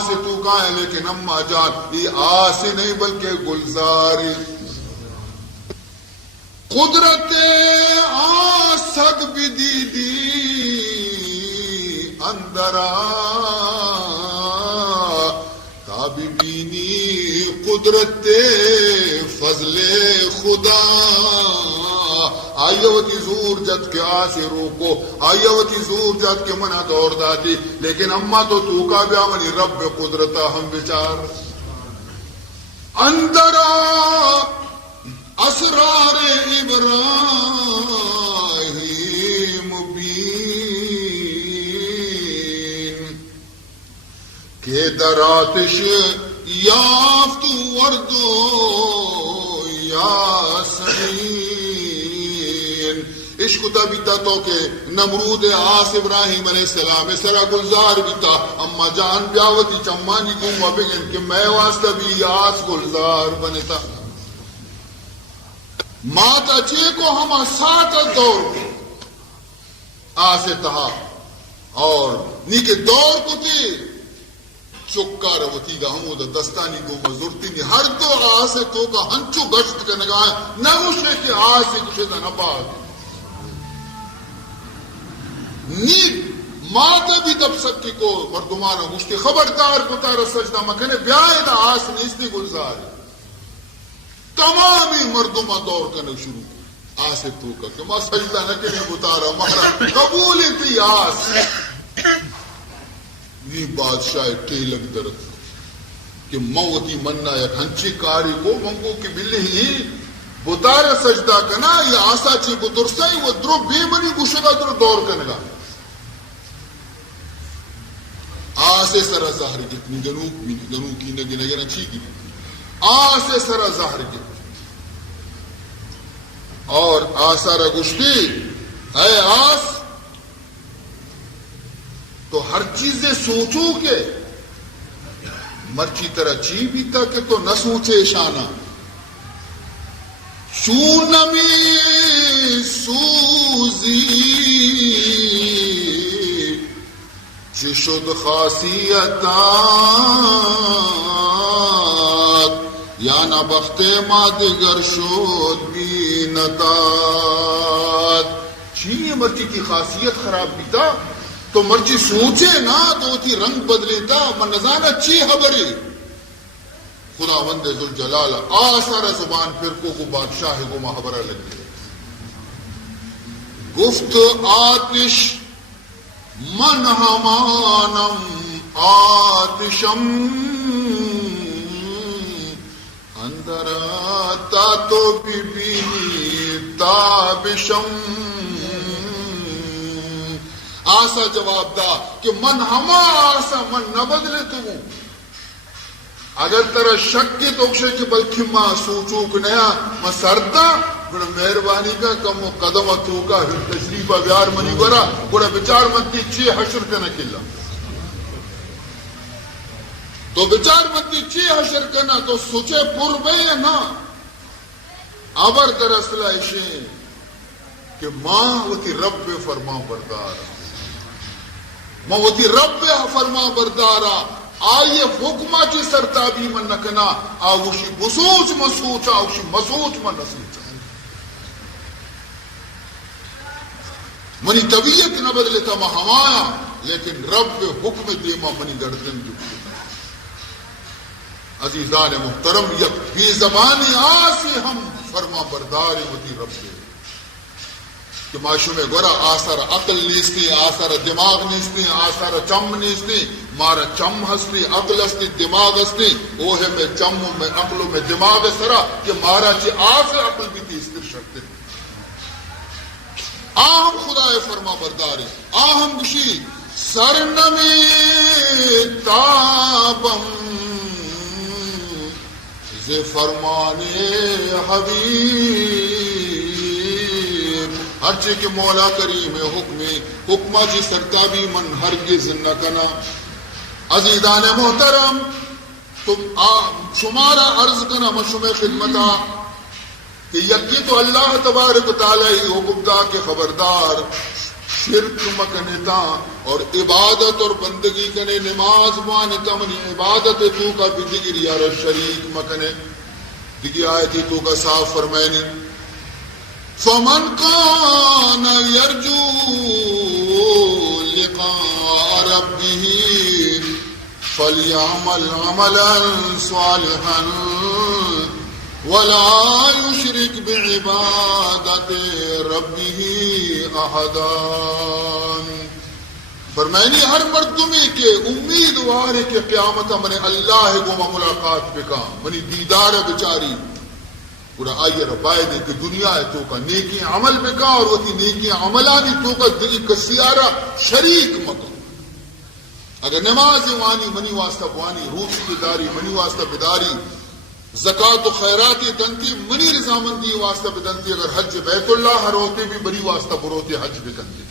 سے تو کہاں ہے لیکن اما جان یہ آس نہیں بلکہ گلزاری قدرت آسد بھی دیدی اندرا تابی بینی قدرت فضل خدا آیوتی زور جت کے آسے روکو آیوتی زور جت کے منہ دوڑ داتی لیکن اما تو کا بیا منی رب قدرتا ہم بچار اندرا اسرار ابراہیم بین کہ دراتش یافت وردو یاسمین عشق تا بیتا تو کہ نمرود آس ابراہیم علیہ السلام سرا گلزار بیتا اما جان بیاوتی چمانی کو مبگن کہ میں واسطہ بھی آس گلزار بنتا ماتا چے کو ہم ساتھ دور کو آسے تہا اور نی کے دور کو تی چکا روتی گا ہمو دا دستانی کو مزورتی نی ہر دور آسے تو کا ہنچو گشت کے نگاہ نہ اسے کہ آسے کچھ دا نباد نی ماتا بھی تب سکی کو مردمانا گوشتی خبردار کو تارا سجدہ مکنے بیائی دا آس نیستی گلزار تمامی مردمہ دور کرنے شروع آسے تو کا کہ ماں سجدہ نہ کرنے بتارا مہرا قبول تھی آس یہ بادشاہ ٹیلک درد کہ موتی مننا یک ہنچی کاری کو منگو کی بلی ہی بتارا سجدہ کنا یہ آسا چی بترسائی وہ درو بے منی گوشگا درو دور کرنگا آسے سرا ظاہر جتنی جنوک بھی جنوک کی نگی نگی چی کی آسے سرا ظاہر کی اور آسارا گشتی اے آس تو ہر چیزیں سوچو کہ مرچی طرح چی بھی تا کہ تو نہ سوچے شانہ چونمی سوزی چشد خاصیتات یا نہ بخت مادگر شد بینتات چیئے مرچی کی خاصیت خراب بیتا تو مرچی سوچے نا تو تی رنگ بدلیتا من نزانہ چی حبری خدا وند ذوالجلال آثار زبان پھر کو بادشاہ کو محبرہ لگی گفت آتش من ہمانم آتشم اندر آتا تو بی بی تابشم آسا جواب دا کہ من ہما آسا من نہ بدلے تو اگر ترہ شک کی توکشے کی بلکہ ماں سوچوک نیا ماں سردا بڑا مہربانی کا کم و قدم تو کا تشریفہ بیار منی گورا بڑا بچار منتی چی حشر کا نکلا تو بچار منتی چی حشر کرنا تو سوچے پر بے نا ابر در اصلہ اشیں کہ ماں ہوتی رب فرما بردار ماں ہوتی رب فرما بردارا آئیے حکمہ چی سرتابی من نکنا آوشی بسوچ مسوچا آوشی مسوچ من نسوچا منی طبیعت نہ بدلتا ماں ہمایا لیکن رب حکم دیما منی گردن جو عزیزان محترم یک بی زبانی آسی ہم فرما برداری ہوتی رب دے کہ معاشو میں گورا آثار عقل نیستی آثار دماغ نیستی آثار چم نیستی مارا چم ہستی عقل ہستی دماغ ہستی اوہ میں چم میں عقل میں دماغ سرا کہ مارا چی آس عقل بھی تھی استر شکتے آہم خدا فرما برداری آہم گشی سرنمی تابم زی فرمانے حبیب ہر چی کے مولا کریم حکمہ جی سرتابی من ہرگز نہ کنا عزیزان محترم تم شمارا عرض کنا مشم خدمتا کہ یکی تو اللہ تبارک و تعالی حکم دا کے خبردار شرک مکنتا اور عبادت اور بندگی کنے نماز وان تمنی عبادت تو کا بدگیر یار شریک مکنے دیگی آیتی تو کا صاف فرمائنی فمن کان یرجو لقاء ربه فلیعمل عملا صالحا ولا يشرك بعبادت ربه احدا. فرمائنی ہر مردمی کے امیدوار ہے کہ قیامت من اللہ گو ملاقات بکا منی دیدار بچاری پورا آئیے ربائے دے کہ دنیا ہے تو کا نیکی عمل بکا اور وہ تی نیکی عملانی تو کا دلی کسیارہ شریک مکا. اگر نماز وانی منی واسطہ بوانی روز کی داری منی واسطہ بداری زکاة و خیرات دنتی منی رضامندی واسطہ بدنتی اگر حج بیت اللہ ہروتے بھی بری واسطہ بروتے حج بکنتی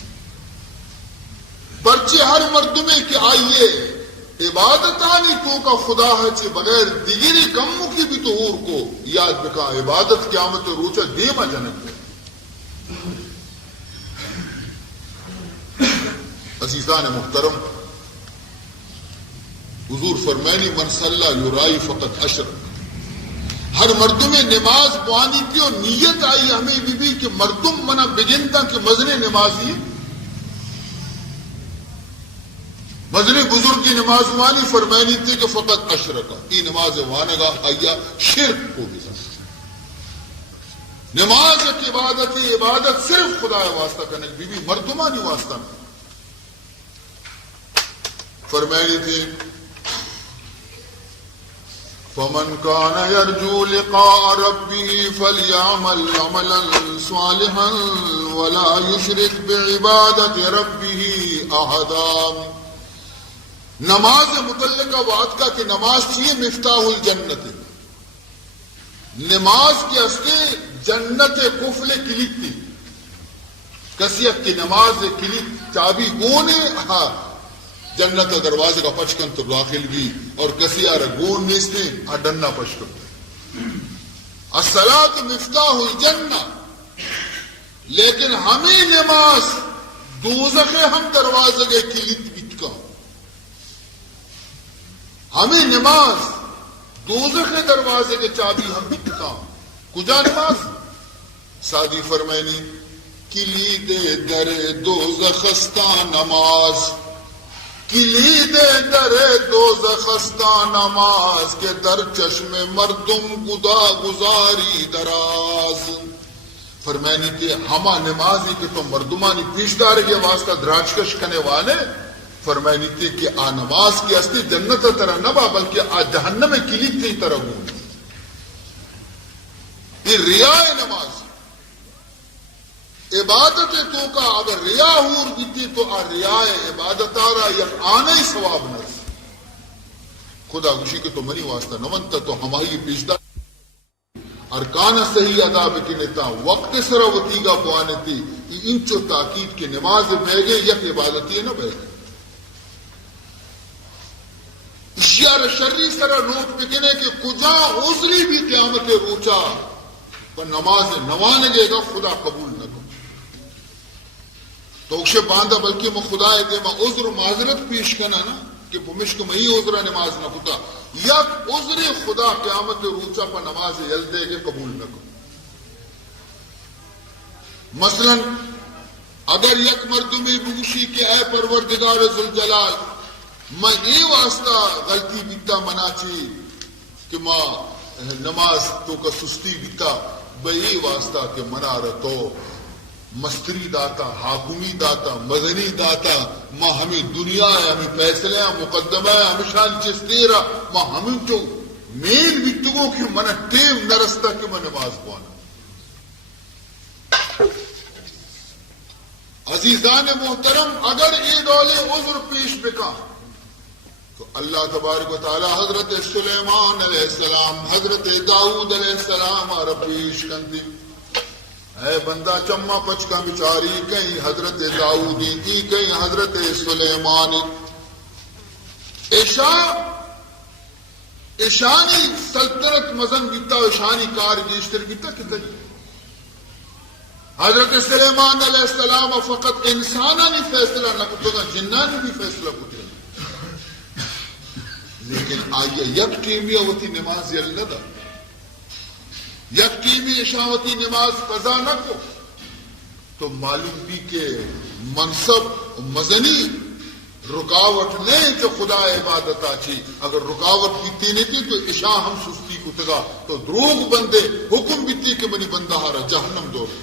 برچے ہر مردمے کے آئیے عبادتانی تو کا خدا ہے چے بغیر دیگری کموں کی بھی تو اور کو یاد بکا عبادت قیامت روچہ دیما جنک ہے. عزیزان محترم حضور فرمائنی من صلی یرائی فقط اشرک. ہر مردم نماز پوانی کی اور نیت آئی ہمیں بھی کہ مردم منا بگنتا کہ مزنے نمازی مزنے بزرگ کی نماز وانی فرمائنی تھی کہ فقط اشرکا ای نماز وانگا آیا شرک ہو گیا. نماز کی عبادت عبادت صرف خدا واسطہ کرنے بی بی مردمانی واسطہ فرمائنی تھی فمن كان يرجو لقاء ربه فليعمل عملا صالحا ولا يشرك بعبادة ربه احدا. نماز متعلقہ بات کا کہ نماز چاہیے مفتاح الجنت. نماز کے ہستے جنت کفل کلید تھی کسیت کی نماز کلید چابی گونے ہاں جنت دروازے کا پچکن تو داخل بھی اور کسی آر گون نیستے ڈننا پچکن الصلاۃ مفتاح الجنہ. لیکن ہمیں نماز دوزخ ہم دروازے کے کلید بچکا ہمیں نماز دوزخ دروازے کے چابی ہم بچکا کجا نماز سادی فرمائنی کلید در دوزخستہ نماز کلید در دوزخستہ نماز کے در چشم مردم گزاری دراز. فرمائنی کہ ہما نمازی کہ تو مردمانی پیشدار کے واسطہ دراجکش کنے والے فرمائنی تھی کہ آ نماز کی اصلی جنت طرح نبا بلکہ آ جہنم کلید تھی طرح ہوں. یہ ریاء نماز عبادت تو کا اگر ریا ہور بیتی تو آ ریاء عبادت آرہ یا آنا ہی ثواب نرس خدا خوشی کے تو منی واسطہ نمنتا تو ہماری پیشدار ارکان صحیح ادا بکنیتا وقت سرا وطیگا پوانے تھی انچو تاکید کے نماز بیگے یک عبادتی نہ بیگے اشیار شرری سرا نوٹ بکنے کہ کجا عذری بھی قیامت روچا پر نماز نوانگے گا خدا قبول نہ کر تو اکشے باندھا بلکہ میں خدا ہے کہ میں عذر معذرت پیش کرنا نا کہ مشک میں ہی عذر نماز نہ کتا یا عذر خدا قیامت روچا پر نماز یل دے کے قبول نہ کر. مثلا اگر یک مردمی بگوشی کہ اے پروردگار ذوالجلال میں یہ واسطہ غلطی بیتا مناچی کہ ماں نماز تو کا سستی بیتا بئی واسطہ کہ منا رتو مستری داتا حاکمی داتا مدنی داتا ماں ہمیں دنیا ہے ہمیں فیصلے ہیں مقدمہ ہے ہمیں شان چستیرہ ماں ہمیں تو میل بیتگو کہ منا ٹیم نرستا کہ میں نماز پوانا. عزیزان محترم اگر یہ دولے عذر پیش بکا تو اللہ تبارک و تعالی حضرت سلیمان علیہ السلام حضرت داؤد علیہ السلام پیش کندی اے بندہ چما پچکا بچاری کہیں حضرت داؤدی کی کہیں حضرت سلیمانی ایشانی سلطنت مزن بیتا ایشانی کار گیشتر بیتا کتا حضرت سلیمان علیہ السلام فقط انسانانی فیصلہ نہ کتگا جنانی بھی فیصلہ کتگا لیکن آئیے یک ٹیمی ہوتی نماز اللہ دا یک ٹیمی اشاوتی نماز قضا نہ کو تو معلوم بھی کہ منصب مزنی رکاوٹ نہیں جو خدا عبادت آچی اگر رکاوٹ کی تینے کی تو عشاء ہم سستی کتگا تو دروغ بندے حکم بیتی کہ منی بندہ ہارا جہنم دور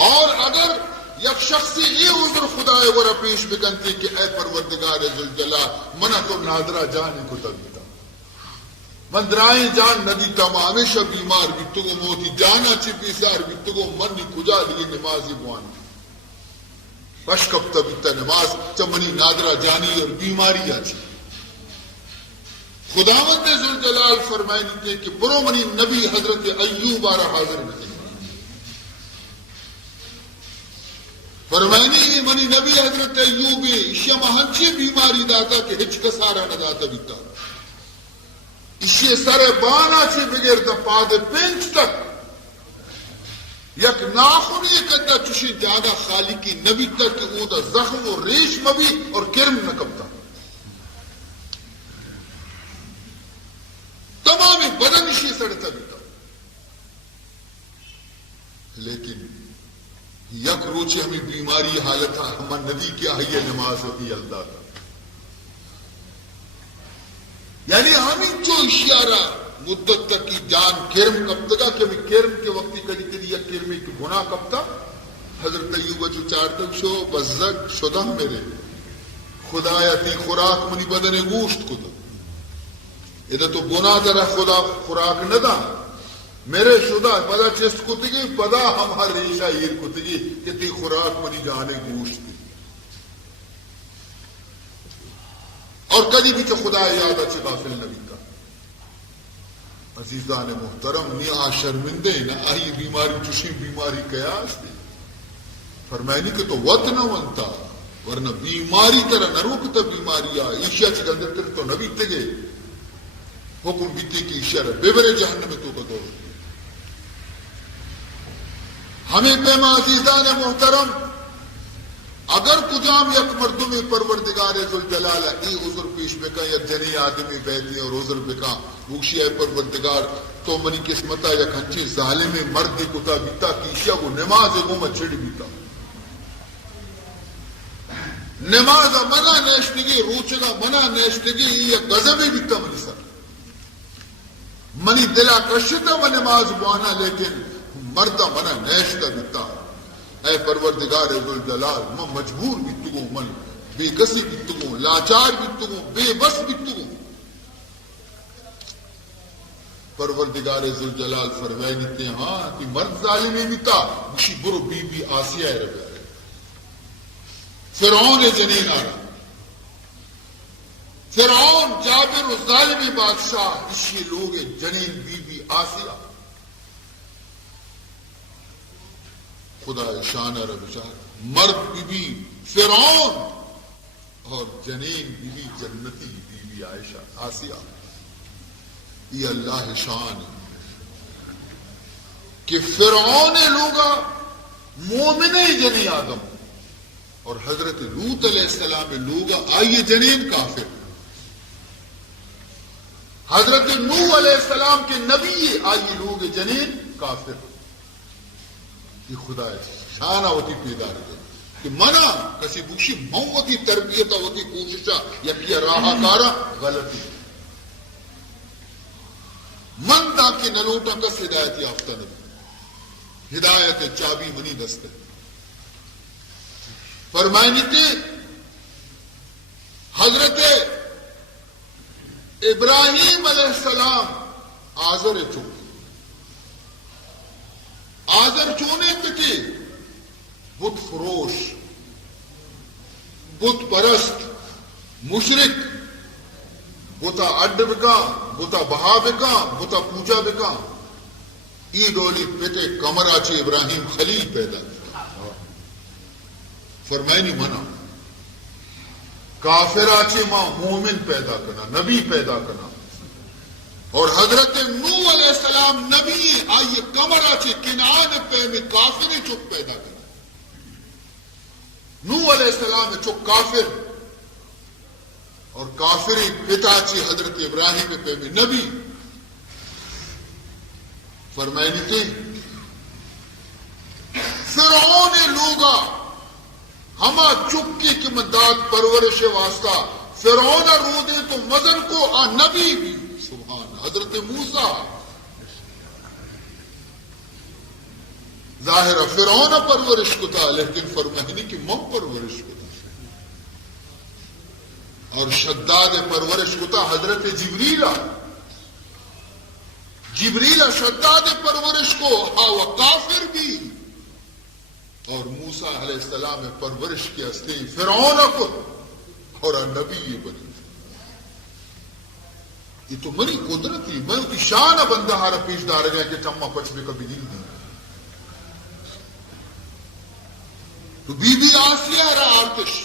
اور اگر یک شخصی یہ عذر خدا ورہ پیش بکنتی کہ اے پروردگار ذوالجلال منہ تو نادرہ جانی کو تبیتا من درائیں جان ندیتا ما ہمیشہ بیمار بیتگو موتی جانا چی پیسار بیتگو منی کجا لگی نمازی بوانی بشکب تبیتا نماز چمنی نادرہ جانی اور بیماری آچی خداوند ذوالجلال فرمائنی تھے کہ برو منی نبی حضرت ایوب آرہ حاضر نہیں فرمائنی منی نبی حضرت ایوب شما ہنچی بیماری داتا کہ ہچ کا سارا نہ داتا بیتا اسی سر بانا چی بغیر دا پاد پینچ تک یک ناخنی کدہ چشی جاگا خالقی نبی تک کہ او دا زخم و ریش مبی اور کرم نکبتا تمامی بدن اسی سڑتا بیتا لیکن یک روچے ہمیں بیماری حالت ہے ہمیں نبی کیا ہے یہ نماز ہوتی اللہ کا یعنی ہمیں جو اشیارہ مدت تک کی جان کرم کب تکا کہ ہمیں کرم کے وقتی کدی کدی یا کرمی کی گناہ کب تا حضرت ایوب جو چارتک شو بزد شدہ میرے خدایا تی خوراک منی بدن گوشت کو دو ادھا تو گناہ درہ خدا خوراک نہ دا میرے شدہ پدا چست کتگی پدا ہم ہر ریشہ ہیر کتگی کہ تی خوراک منی جانے گوشت دی اور کدی بھی کہ خدا یاد اچھے غافل نبی کا عزیزان محترم نیا شرمندے نہ آئی بیماری چشی بیماری قیاس دی فرمائنی کہ تو وط نہ ونتا ورنہ بیماری طرح نہ روکتا بیماری آئی ایشیا چکندر تر تو نبی تگے حکم بیتی کی اشارہ بیبرے جہنم میں تو کا دور ہمیں پیما عزیزان محترم اگر کجام یک مردم پروردگار ذوالجلال ای عذر پیش بکا یا جنی آدمی بیتی اور عذر بکا بوشی ہے پروردگار تو منی قسمتا یک ہنچی ظالم مرد کتا بیتا کیشیا وہ نماز گوما چھڑ بیتا نماز منع نیشتگی روچگا منع نیشتگی یہ غضب بیتا منی سر منی دلا کشتا من نماز بوانا لیکن مردہ منع نیشتا بیتا اے پروردگار ذوالجلال میں مجبور بیتگو من بے کسی بیتگو لاچار بیتگو بے بس بیتگو پروردگار ذوالجلال فرمائنی تے ہاں کہ مرد ظالمی بیتا مشی برو بی بی آسیہ ہے رب فرعون جنین آ رہا فرعون جابر و ظالمی بادشاہ اسی لوگ جنین بی بی آسیہ خدا شان رب شاہ مرد بی بی فرعون اور جنین بی بی جنتی بی بی عائشہ آسیہ یہ اللہ شان کہ فرعون لوگا مومن جنی آدم اور حضرت لوط علیہ السلام لوگا آئیے جنین کافر حضرت نوح علیہ السلام کے نبی آئیے لوگ جنین کافر یہ خدا شانہ ہوتی پیدا رہے کہ منع کسی بوشی موتی تربیت ہوتی کوششہ یا کیا راہا کارا غلطی من دا کے نلوٹا کس ہدایت یافتہ نبی ہدایت چابی منی دستے فرمائنی تھی حضرت ابراہیم علیہ السلام آزر چون آزر چونے پہ بت فروش بت پرست مشرک بتا اڈ بکا بتا بہا بکا بتا پوجا بکا ای ڈولی پیٹے کمر آچے ابراہیم خلیل پیدا فرمائنی منع کافر آچے ماں مومن پیدا کرنا نبی پیدا کرنا اور حضرت نوح علیہ السلام نبی آئیے کمرہ چے کنان پہ میں کافر چک پیدا کر نوح علیہ السلام چک کافر اور کافری پتا چی حضرت ابراہیم پہ میں نبی فرمائنی تھی فرعون لوگا ہما چکی کی مداد پرورش واسطہ فرعون رو دے تو مزن کو نبی بھی سبحان حضرت موسیٰ ظاہر فرعون پرورش کو تھا لیکن فرمائنی کی مم پرورش کو تھا اور شداد پرورش کو تھا حضرت جبریل شداد پرورش کو وہ کافر بھی اور موسیٰ علیہ السلام پرورش کی ہستی فرعون کو اور نبی یہ بنی یہ تو منی قدرت ہی میں کی شان بندہ ہارا پیش دار گیا کہ چما پچ میں کبھی دل نہیں تو بی بی آسیہ رہا آرتش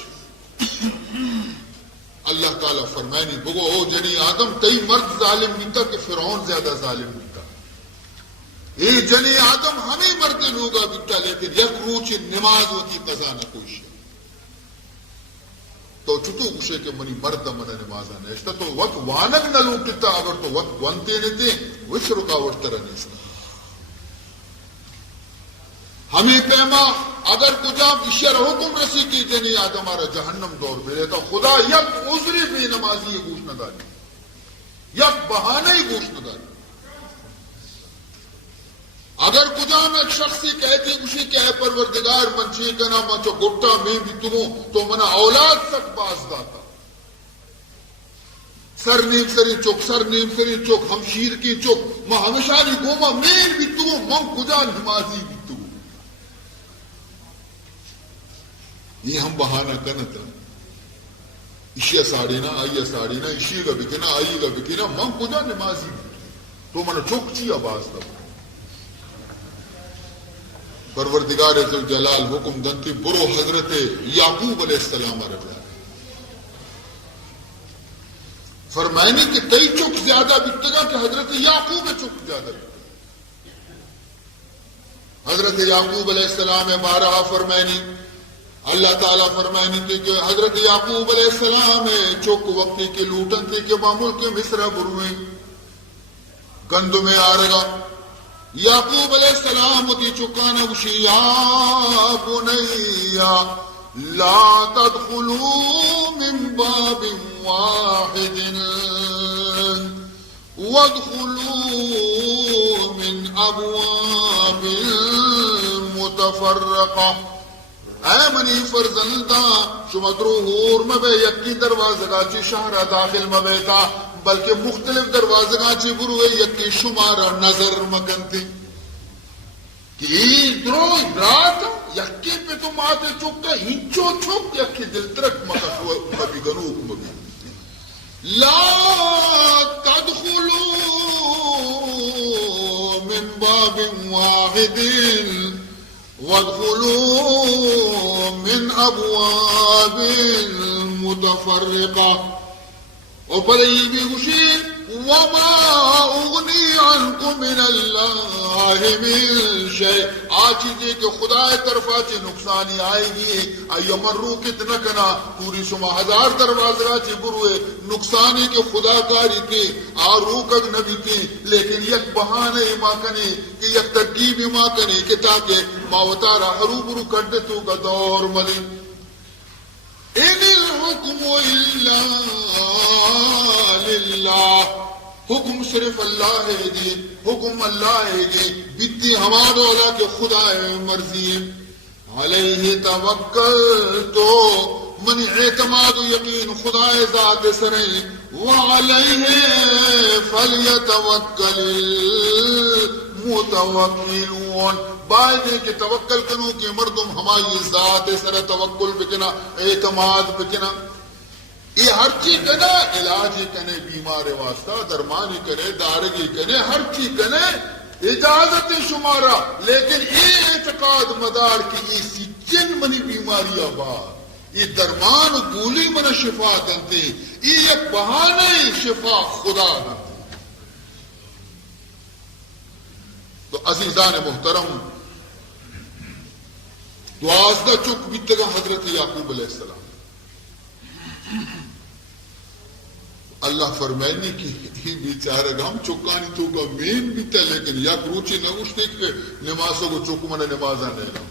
اللہ تعالیٰ فرمائنی بگو او جنی آدم کئی مرد ظالم نہیں تھا کہ فرعون زیادہ ظالم نہیں تھا اے جنی آدم ہمیں مرد لوگا بیٹا لیکن یک روچ نماز ہوتی قضا نہ کوئی شے تو چھتو کشے کہ منی مرد من نمازا نیشتا تو وقت وانگ نہ لوٹتا اگر تو وقت وانتے نیتے وش رکاوٹ ترہ نیستا ہمیں پیما اگر کجام اشیار حکم رسی کی جنی آدم آرہ جہنم دور میں رہتا خدا یک عذری بے نمازی گوش نہ داری یک بہانہ ہی گوش نہ داری اگر کجام ایک شخصی کہتے کشی کہ اے پروردگار منچی کنا منچو گھٹا میں بھی تمہوں تو منا اولاد تک باز داتا سر نیم سری چوک ہمشیر کی چوک ماں ہمیشہ نہیں گوما میں بھی تمہوں من کجا نمازی بھی تمہوں یہ ہم بہانہ کنتا اشیا ساڑی نا اشی گا بکنا آئی گا بکنا من کجا نمازی بھی تو منا چوک چی آواز دا پروردگار ذوالجلال حکم دنتی برو حضرت یعقوب علیہ السلام رضا فرمائنی کہ کئی چک زیادہ بکتگا کہ حضرت یعقوب چک زیادہ حضرت یعقوب علیہ السلام بارہا فرمائنی اللہ تعالیٰ فرمائنی تھی کہ حضرت یعقوب علیہ السلام چک وقتی کے لوٹن تھی کہ معمول کے مصرہ برویں گند میں آرگا یعقوب علیہ السلام تی چکانا وشی یا بنیا لا تدخلوا من باب واحد وادخلوا من ابواب متفرقہ اے منی فرزندہ شمدرو ہور مبے یکی دروازگا چی شہرہ داخل مبے تا بلکہ مختلف دروازگاں چی بروے یکی شمارا نظر مکنتی کہ درو رات یکی پہ تم آتے چکتا ہنچو چک یکی دل ترک مکشو مبی گنوک مبی لا تدخلوا من باب واحد وادخلوا من ابواب متفرقہ اور بلئی بھی خوشی وما اغنی عنکم من اللہ من شیء آج چیزیں کہ خدا طرف آچے نقصانی آئے گی ایو مرو کتنا کنا پوری شما ہزار دروازہ چے بروے نقصانی کے خدا کاری کے آروکگ نبی کے لیکن یک بہانے ماں کنے کہ یک ترکیب ماں کنے کہ تاکہ ماوتارا حرو برو کردتو کا دور ملے ان الحکم الا للہ حکم صرف اللہ ہے جی حکم اللہ ہے جی بیتی ہمارا اولا کہ خدا مرضی علیہ توکل تو من اعتماد و یقین خدا ذات سریں وعلیہ فلیتوکل المتوکلون بائدے کہ توکل کنو کہ مردم ہماری ذات سر توکل بکنا اعتماد بکنا یہ ہر چیز کنے علاج کنے بیمار واسطہ درمانی کنے دارگی کنے ہر چیز کنے اجازت شمارا لیکن یہ اعتقاد مدار کی یہ سچن منی بیماری آباد یہ درمان گولی من شفا دنتے یہ ایک بہانے شفا خدا دنتے تو عزیزان محترم دوازدہ چک بیتگا حضرت یعقوب علیہ السلام اللہ فرمائنی کی ہی بیچارہ ہم چکانی تو کا مین بیتا لیکن یک روچی نگوشتے کہ نمازوں کو چک من نمازہ نہیں رہا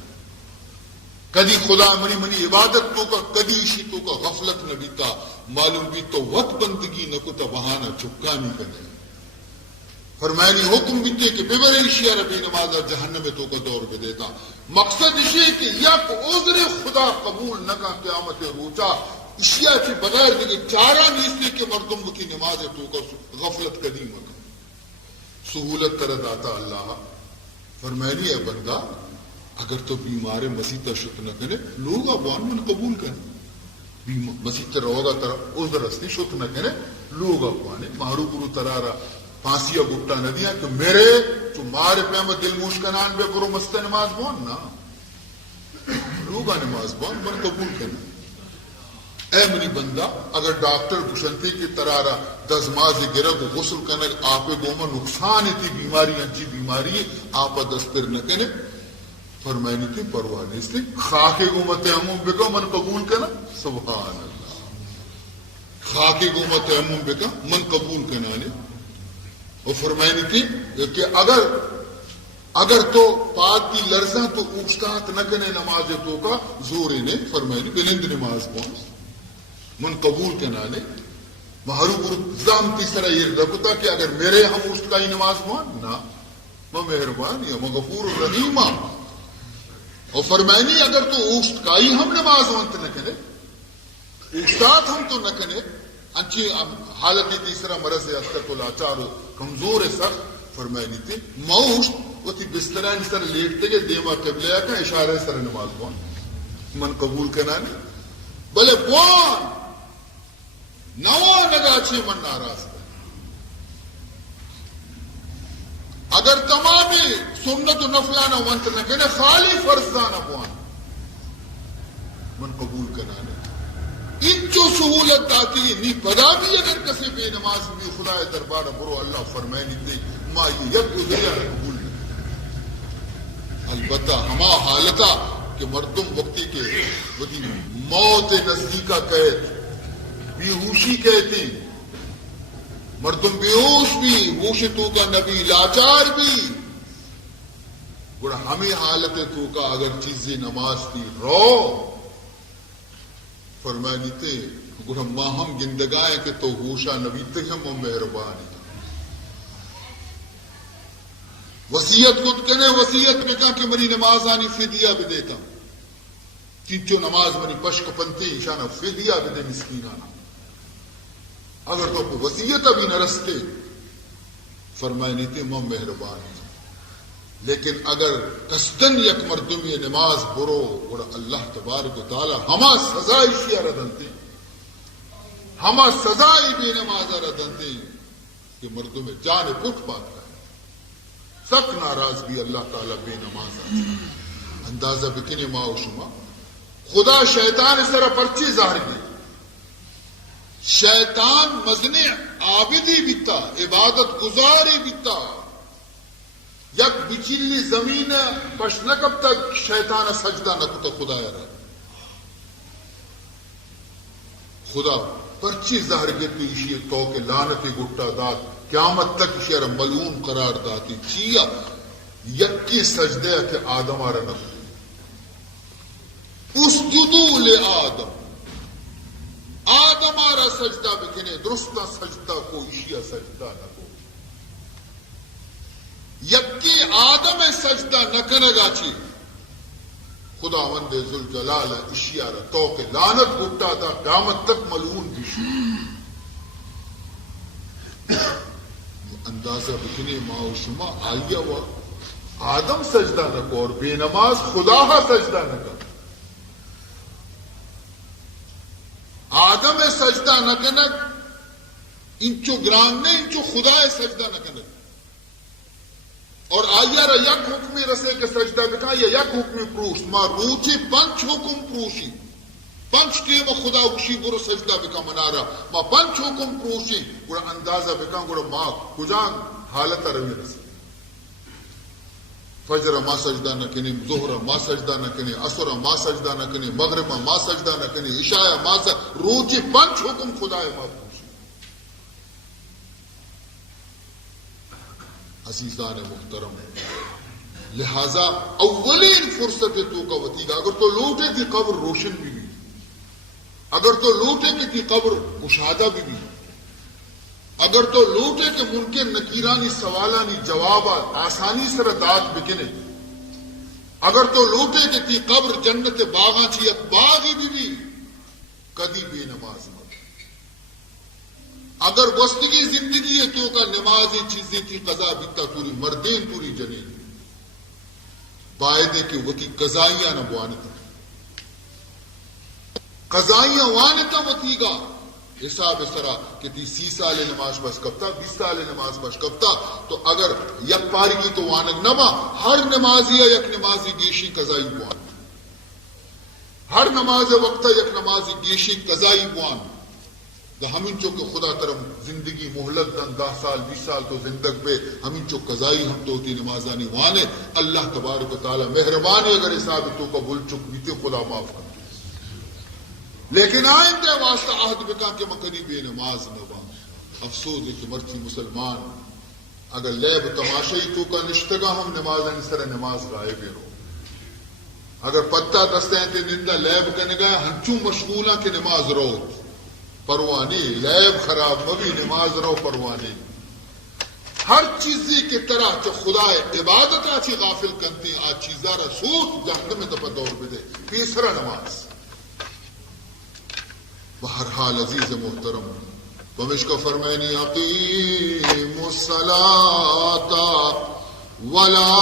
کدی خدا منی عبادت تو کا کدی اسی تو کا غفلت نہ بیتا معلوم بھی تو وقت بندگی نہ کو بہانہ چکانی کرنے فرمائنی حکم بیتے کہ ببر اشیاء ربی نمازہ جہنم میں تو کا دور پہ دیتا مقصد اسی کہ یک عذر خدا قبول نہ کا قیامت روچا اشیاء کی بغیر دیکھے چارہ نیستے کہ مردم کی نماز تو کا غفلت قدیم کا سہولت ترد آتا اللہ فرمائنی ہے بندہ اگر تو بیمار مسیح شت نہ کرے لوگ ابوان من قبول کرے مسیح روگا تر عذر استی شت نہ کرے لوگ ابوان مہرو گرو ترارا پھانسیا گٹا نہ دیا کہ میرے تو مارے پہ دل موشکنان بے کرو مست نماز بون نا لوگا نماز بون من قبول کرنا اے منی بندہ اگر ڈاکٹر گشنتے کی ترارا دزماز گرہ کو غسل کرنے آپ گوما نقصان تھی بیماری انچی بیماری آپ دستر نہ کرنے فرمائنی تھی پرواہ نہیں اس لیے خاکے گوما تیمم بکا من قبول کرنا سبحان اللہ خاکے گوما تیمم بکا من قبول کرنا نے اور فرمائنی تھی کہ اگر تو پاک کی لرزاں تو اوشتات نہ کرنے نماز تو کا زور نے فرمائنی بلند نماز پہنچ من قبول کے نانے محروب زام تیسرا یہ رکھتا کہ اگر میرے ہم اس کا ہی نماز مان نا میں مہربان یا میں غفور الرحیم اور فرمائنی اگر تو اوشت کا ہی ہم نماز وانت نہ کرے اوشتات ہم تو نہ کرے انچی حالت تیسرا مرض ہے استق الاچار ہو کمزور ہے سخت فرمائنی تھی موشت وہ تھی بستران سر لیٹتے گئے دیما قبلہ کا اشارہ سر نماز وان من قبول کے نانے بلے بوان نوا نگاچے من ناراض کر اگر تمامی سنت و نفلانہ ونت نہ کہنے خالی فرضانہ بوان من قبول کرنا انچو سہولت داتی نی پدا بھی اگر کسی بے نماز بھی خدا دربار برو اللہ فرمائنی دے ما یہ یک گزریا قبول البتہ ہما حالتا کہ مردم وقتی کے ودی موت نزدیکا قید بیہوشی کہتے ہیں مردم بیہوش بھی ہوش تو کا نبی لاچار بھی گوڑا ہمیں حالت تو کا اگر چیزیں نماز کی رو فرمائنی تے گوڑا ماہم گندگائیں کہ تو ہوشا نبی تک ہم مہربانی وسیعت خود کہنے وسیعت میں کہا کہ منی نماز آنی فدیہ بھی دیتا تینچو نماز منی پشک پنتی شانہ فدیہ بھی دے مسکینانا اگر تو کو وسیعت ابھی نہ رستے فرمائنی تھی ماں مہربانی لیکن اگر قصدن یک مردم یہ نماز برو اور اللہ تبارک و تعالی ہما سزائی شیعہ ردنتے ہما سزائی بے نمازہ ردنتے کہ مردم جان پٹ پاتا ہے سخت ناراض بھی اللہ تعالی بے نمازہ اندازہ بکنے ماں و شما خدا شیطان سر پرچی ظاہر کی شیطان مزنے عابدی بیتا عبادت گزاری بیتا یک بچیلی زمین پش نکب تک شیطان سجدہ نکتا خدا رہا خدا پرچی ظاہر کی تو اسی تو کہ لعنت گٹا داد قیامت تک شہر ملعون قرار داتی چیا یکی سجدہ کہ آدم آرہ نکتا اسجدوا لآدم آدم آرہ سجدہ بکنے درستہ سجدہ کو اشیاء سجدہ نہ کو یکی آدم سجدہ نہ کنگا چی خدا وند ذوالجلال اشیاء رہ تو کہ لعنت گھٹا تھا قیامت تک ملعون بشی اندازہ بکنے ماں و شما آلیا ہوا آدم سجدہ نہ کو اور بے نماز خدا ہا سجدہ نہ کر آدم سجدہ نہ کنک انچو گران نے انچو خدا سجدہ نہ کنک اور آیا را یک حکمی رسے کے سجدہ بکا یا یک حکمی پروش ما روچی پنچ حکم پروشی پنچ ٹیم خدا اکشی گرو سجدہ بکا منارا ما پنچ حکم پروشی گرو اندازہ بکا گرو ما کجان حالت روی رسے فجر ما سجدہ نہ کنی، ظہر ما سجدہ نہ کنی، عصر ما سجدہ نہ کنی، مغرب ما سجدہ نہ کنی، عشاء ما روچی 5 حکم خدا ما پوچھی. عزیزان محترم، لہذا اولین فرصت تو کا وتی گا. اگر تو لوٹے کی قبر روشن بھی بھی، اگر تو لوٹے کی قبر مشاہدہ بھی بھی، اگر تو لوٹے کے منکر نکیرانی سوالانی جوابات آسانی سے رداد بکنے، اگر تو لوٹے کے تی قبر جنت باغاں چی یک باغی بھی کدی بے نماز مت. اگر وسطگی زندگی ہے تو کا نمازی چیزیں کی قضا بیتا پوری مردین پوری جنین باعدے کہ وہ کی قضائیاں نہ بوانتا، قضائیاں وانتا وتی گا حساب اس طرح کہ 30 سال نماز بس کبتا، 20 سال نماز بس کبتا. تو اگر یک پاری کی تو وانگ نما ہر نمازی یک نمازی گیشی قضائی بوان، ہر نماز وقتا یک نمازی گیشی قضائی بوان. ہمیں چو کہ خدا کرم زندگی مہلت دن 10 سال 20 سال تو زندگ پہ ہمیں چو قضائی ہم تو ہوتی نمازانی وانے. اللہ تبارک و تعالی مہربانی اگر حساب تو کا بھول چک بیتے خدا معاف کر. لیکن آئندہ واسطہ عہد بکا کہ مکری بے نماز نبا. افسوس ہے کہ مرچی مسلمان اگر لیب تماشائی تو کا نشتگا ہم نماز سر نماز غائب رو. اگر پتہ دستیں تے نندہ لیب کا نگاہ ہنچوں مشغولاں کہ نماز رو پروانی، لیب خراب مبی نماز رو پروانی. ہر چیزی کی طرح جو خدا عبادت آچی غافل کنتی آج چیزا رسول جہنم دپا دور بدے. تیسرا نماز. بہرحال عزیز محترم بمش کو فرمائنی اقیم الصلاۃ ولا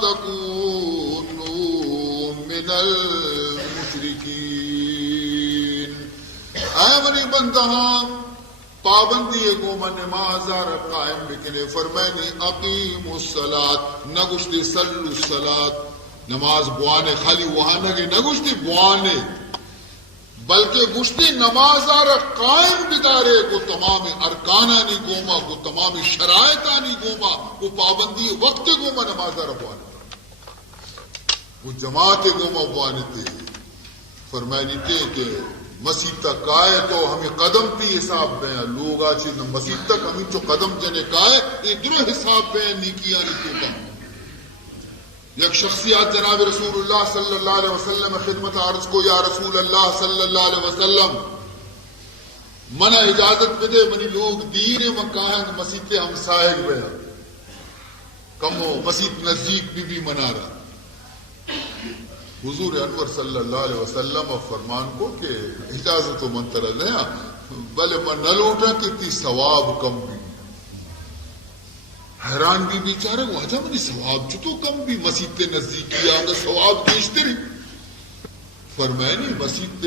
تکونوا من المشرکین. اے منی بندہاں پابندی گوما نماز قائم بکنے. فرمائنی اقیم الصلاۃ نہ گشتی صلو الصلاۃ نماز بوانے خالی وہاں نگے نہ گشتی بوانے بلکہ گشتی نماز قائم بدارے کو تمام ارکانانی گوما کو تمام شرائطانی گوما کو پابندی وقت گوما نماز بوانے وہ جماعت گوما بوانے تھے. فرمائنی تھے کہ مسجد تک آئے تو ہمیں قدم تی حساب بیاں لوگ آچے مسجد تک ہمیں جو قدم جنے کائے ادھر حساب بیاں نیکیاں نیتوں کا. یک شخصیات جناب رسول اللہ صلی اللہ علیہ وسلم خدمت عرض کو یا رسول اللہ صلی اللہ علیہ وسلم منع اجازت بدے منی لوگ دیر مکاہن مسجد ہم سائل بیاں کم ہو مسجد نزدیک بھی منا رہا. حضور انور صلی اللہ علیہ وسلم فرمان کو کہ اجازت و منترل ہے بلے من نہ لوٹا کہ تی ثواب کم بھی. حیران بھی بیچارے وہ آجا منی ثواب چتو کم بھی مسجد نزدیک کیا گا ثواب دیشتے رہی. فرمائنی مسجد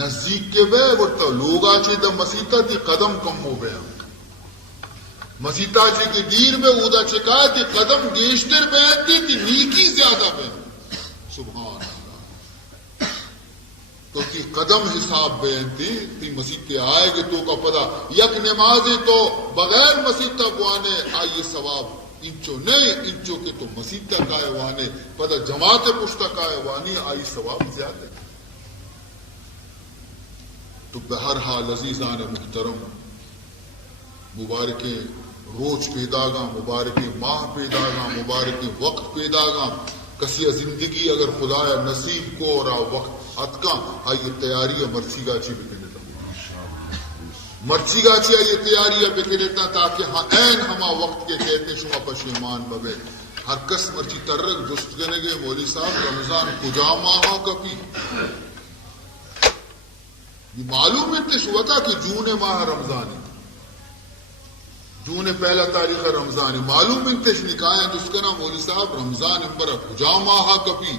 نزدیک کے بے ورطا لوگ آچے دا مسجد تی قدم کم ہو گیا. مسجد آچے کے دیر میں اودا چکا تی قدم دیشتر بیتی تی نیکی زیادہ بے. سبحان اللہ. تو تی قدم حساب بیتی تی مسجد کے آئے گے تو کا پدا یک نمازی تو بغیر مسجد تک وانے آئیے ثواب انچو نہیں انچو کے تو مسجد تک آئے وانے پدا جماعت پشتک آئے وانی آئی ثواب زیادہ. تو بہرحال عزیزان محترم مبارکیں روز پیدا گا مبارکیں ماہ پیدا گا مبارکیں وقت پیدا گا کسی زندگی اگر خدا نصیب کو اور وقت اتکا آئیے تیاری مرسی گاچی بکنے لیتا مرسی گاچی آئیے تیاری بکنے لیتا تاکہ ہاں این ہما وقت کے کہتے شما پشیمان ببے. ہر کس مرچی ترک جست گنے گے مولی صاحب رمضان کجا ماہا کبھی معلوم انتش ہوتا کہ جون ماہ رمضان جون پہلا تاریخ رمضان معلوم انتش نکائیں جس کا نام مولی صاحب رمضان امبرا کجا ماہا کبھی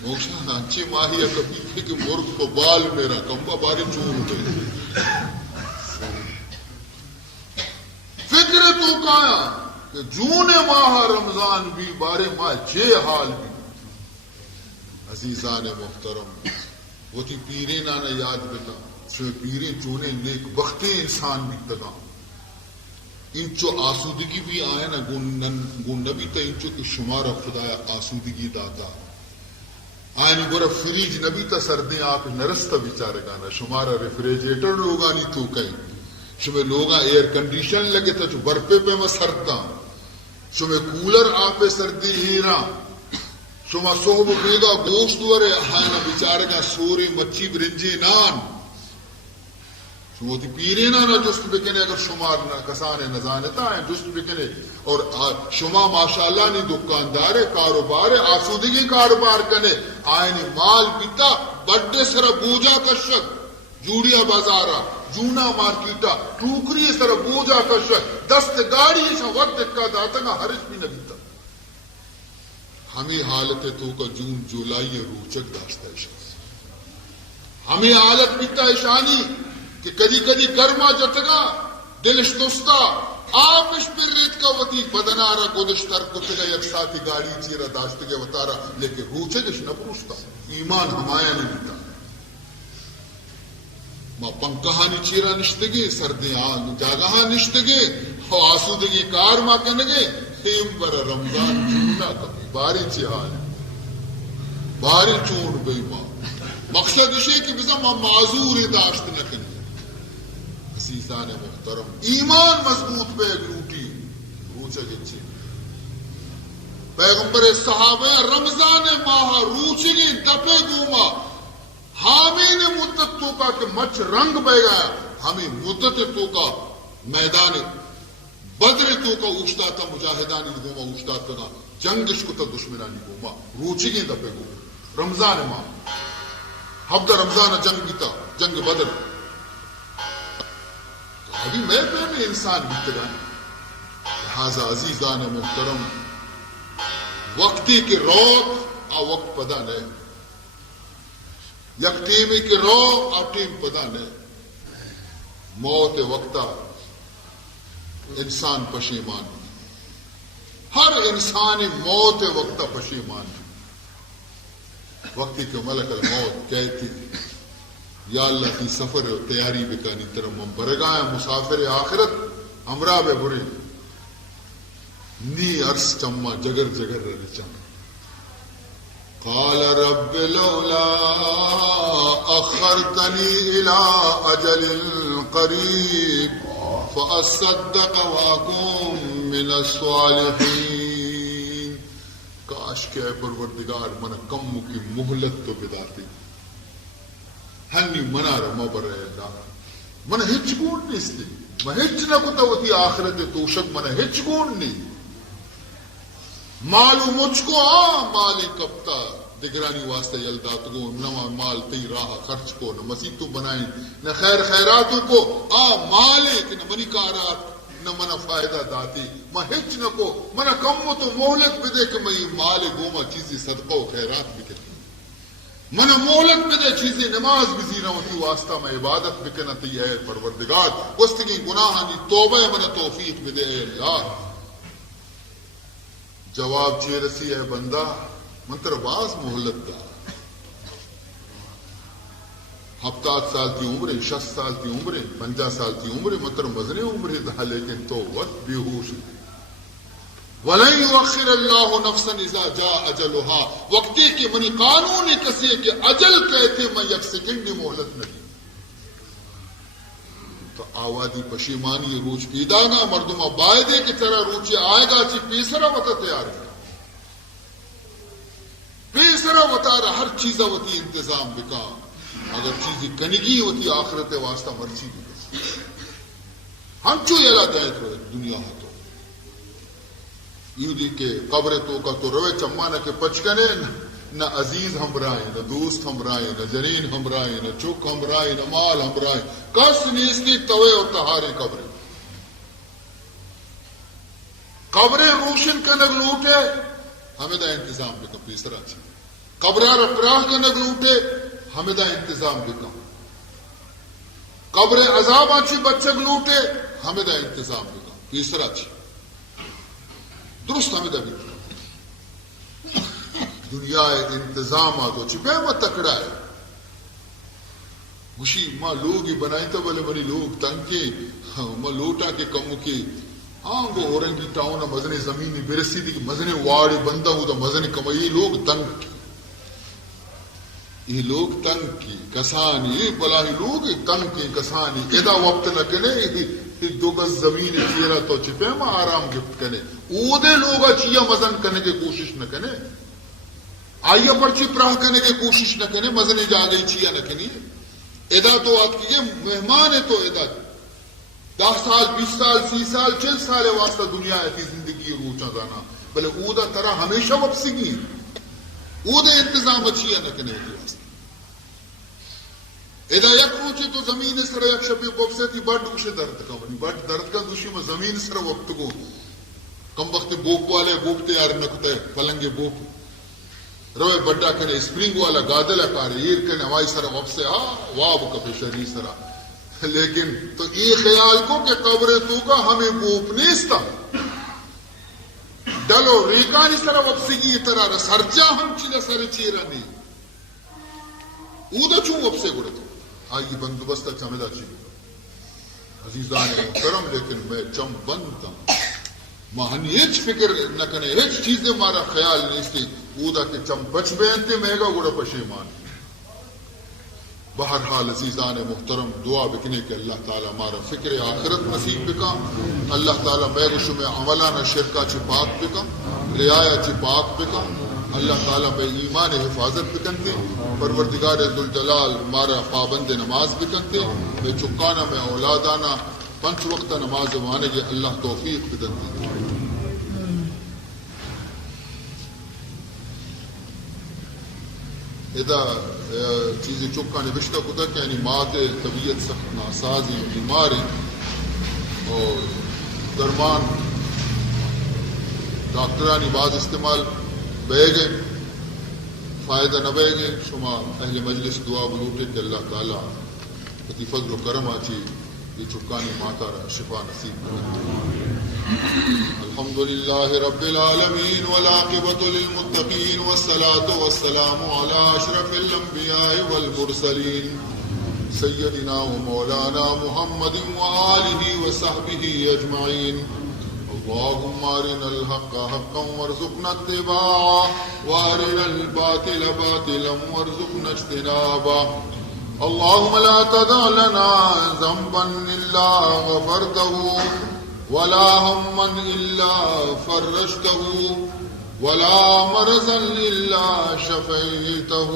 موشان اچھی ماہی کبھی تھے کہ مرغ کو بال میرا کمبا بارے چون گئے. فکر تو کایا کہ جون ماہ رمضان بھی بارے ماہ جے حال بھی. عزیزان محترم وہ تھی پیریں نانا یاد بتا پیریں چونے نیک بختی انسان بھی تگا انچو آسودگی بھی آئے نا نبی تا انچو کی شمارہ خدایا آسودگی داتا آئینی گورا فریج نبی تا سردیں آپ نرستا بیچارے گانا شمارہ ریفریجیٹر لوگانی تو کہیں شمیں لوگاں ایئر کنڈیشن لگے تا جو برپے پہ میں سرتا شمیں کولر آپ پہ سردی ہیرا شما صحب بیگا گوشت ورے آئینا بیچارے گا سوری مچی برنجی نان شما تی پیرے نا جست بکنے اگر شمار کسانے نزانتا ہے جست بکنے اور شما ماشاءاللہ نی دکاندار کاروبار آسودگی کاروبار کنے آئینی مال بیتا بڑے سر بوجا کشک جوڑیا بازارا جونا مارکیٹا ٹوکری سر بوجا کشک دست گاڑی شا وقت کا داتا گا ہرش بھی نبیتا ہمیں حالت تو کا جون جولائی روچک داشتا ہے ہمیں حالت بیتا اشانی کہ کدی کدی گرما جتگا دلش دوستا آپش پر ریت کا وطی بدنارا گودشتر کتگا یک ساتھی گاڑی چیرا داشتگے وطارا لیکن روچکش نپروشتا ایمان ہمایا نہیں بیتا ما پنکہانی چیرا نشتگے سردی جاگہاں نشتگے آسودگی کار ما کنگے تیم بر رمضان چوننا کبھی باری چی حال باری چون بے ماں مقصد اسے کہ بزا ما معذور داشت نہ کنگے عزیزان محترم ایمان مضبوط بے گلوٹی روچہ گچے پیغمبر صحابہ رمضان ماہ روچگی دپے گوما ہمیں نے مدت تو کا کہ مچ رنگ بہ گیا ہمیں مدت تو کا میدان بدر تو کا اوچتا تھا مجاہدانی گوما اوچتا تھا جنگش کو تا دشمنانی گوما روچگی دپے گو رمضان ماہ ہفتہ رمضان جنگ بیتا جنگ بدر ابھی میں پہلے انسان بیتے گا لہذا عزیزان محترم وقتی کے روت آ وقت پدا لے یک ٹیمی کے رو آ ٹیم پدا لے موت وقتا انسان پشیمان ہر انسان موت وقتا پشیمان وقتی کے ملک الموت کہتی یا اللہ کی سفر و تیاری بکانی طرح من برگایا مسافر آخرت امرا بے برے نی عرص چما جگر جگر رچم قال رب لولا اخرتنی الى اجل قریب فاصدق واکن من الصالحین کاش کہ اے پروردگار من کم کی مہلت تو بداتی ہنی منا رما برے اللہ من ہچ گون نہیں اس لیے میں ہچ نہ کتا ہوتی آخرت توشک من ہچ گون نہیں مالو مجھ کو مالی کبتا دگرانی واسطہ یلدات گو نما مال تی راہ خرچ کو نہ مسیح تو بنائیں نہ خیر خیراتوں کو مالے کہ نہ منی کارات نہ منا فائدہ داتی میں ہچ نہ کو منا کم تو مہلت بھی دے کہ میں مال گوما چیزی صدقہ و خیرات بھی کرتی منا مہلت بھی دے چیزیں نماز بھی زیرہ ہوتی واسطہ میں عبادت بھی کرنا تی اے پروردگار وستگی گناہانی توبہ منا توفیق بھی دے اے اللہ جواب چی رسی ہے بندہ منتر باز مہلت دا 70 سال کی عمر 60 سال کی عمر 50 سال کی عمر منتر مزنے عمر دا لیکن تو وقت بیہوش وَلَن يُؤَخِّرَ اللَّهُ نَفْسًا إِذَا جَاءَ أَجَلُهَا وقتی کہ منی قانون کسی کہ اجل کہتے میں یک سیکنڈ مہلت نہیں تو آوادی پشیمانی روچ پیدا گا مردمہ بائدے کی طرح روچی آئے گا چی پیسرا وطا تیار ہے پیسرا وطا رہا ہر چیزہ وطی انتظام بکا اگر چیزی کنگی ہوتی آخرت واسطہ مرچی بھی ہم چو یلا دائت روئے دنیا ہاتھوں یوں دی کہ قبر تو کا تو روے چمانا کے پچکنے نہ عزیز ہمراہیں نہ دوست ہمراہیں نہ جنین ہمراہیں نہ چک ہمراہیں نہ مال ہمراہیں کس نیستی توے اور تہارے قبریں روشن کا نگ لوٹے ہمیں دا انتظام بکم پیسرا چی قبرہ رفراہ کا نگ لوٹے ہمیں دا انتظام بکم قبر عذاب آچی بچک لوٹے ہمیں دا انتظام بکم پیسرا چی درست ہمیں دا بکم دنیا انتظامات ہو چھپے میں تکڑا ہے گوشی ماں لوگ ہی بنائی تو بلے منی لوگ تنگ کے ماں لوٹا کے کمو کی آنگو اورنگی ٹاؤن مزنے زمینی برسی دی مزنے واڑی بندہ ہو دا مزنے کمائی لوگ تنگ کی یہ لوگ تنگ کی کسانی بلاہی لوگ تنگ کی کسانی ادا وقت نہ کنے دو گز زمین چیرا تو چپے ما آرام گفت کنے او دے لوگا چیا مزن کرنے کے کوشش نہ کنے آئیے پرچی پراہ کرنے کے کوشش نہ کنے مزنے جا گئی چیا نہ کنی ادا تو آت کیجئے مہمان ہے تو ادا 10 سال 20 سال 30 سال 40 سال واسطہ دنیا ایسی زندگی روچا دانا بلے او دا طرح ہمیشہ واپسی کی او دے انتظام اچھیا نہ کنے ہوتی واسطہ ادا یک روچے تو زمین سر یک شبی بوپسے تھی بڑھ دوشے درد کا ونی بڑھ درد کا دوشی میں زمین سر وقت کو کم وقت بوپ والے بوپتے یار نکتے پلنگے بوپ روے بڑھا کنے اسپرنگ والا گادلہ کارے ایر کنے ہوائی سر وپسے واب کپے شری سرا لیکن تو یہ خیال کو کہ قبر تو کا ہمیں بوپ نیستا ڈلو ریکانی سر وپسی کی طرح سرجا ہم چلے سر چیرا نہیں او دا چون وپسے گڑے تو آئی بندوبست چمیدہ چیلے عزیزان محترم لیکن میں چم بندتا ماں ہنی ہیچ فکر نہ کنے ہیچ چیزیں مارا خیال نیستی او دا کہ چم بچ بینتے مہگا گڑا پشیمان بہرحال عزیزان محترم دعا بکنے کہ اللہ تعالیٰ ہمارا فکر آخرت نصیب بکا اللہ تعالیٰ میگشو میں عملانہ شرکا چی پاک بکا رعایا چی پاک بکا اللہ تعالیٰ میں ایمان حفاظت بکنتے پروردگار ذوالجلال ہمارا پابند نماز بکنتے میں چکانا میں اولادانا 5 وقت نماز مانے گے اللہ توفیق بکنتے ادا چیزیں چکا نوشتہ کتا کہ یعنی ماتے طبیعت سخت ناسازی بیماری اور درمان ڈاکٹرانی بعض استعمال بے گئے فائدہ نہ بے گئے شما اہل مجلس دعا بلوٹے کہ اللہ تعالیٰ اتی فضل و کرم آچی یہ چکانی ماتا رہا شفا نصیب کرے الحمد لله رب العالمين والعاقبة للمتقين والصلاة والسلام على أشرف الأنبياء والمرسلين سيدنا ومولانا محمد وآله وصحبه أجمعين اللهم أرنا الحق حقا وارزقنا اتباعه وأرنا الباطل باطلا وارزقنا اجتنابه اللهم لا تدع لنا ذنبا إلا غفرته ولا هما إلا فرجته ولا مرضا إلا شفيته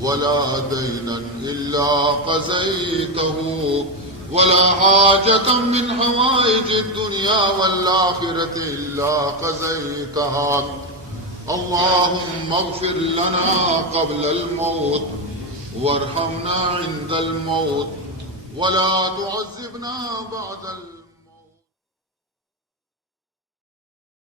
ولا دينا إلا قضيته ولا حاجة من حوائج الدنيا والآخرة إلا قضيتها اللهم اغفر لنا قبل الموت وارحمنا عند الموت ولا تعذبنا بعد الموت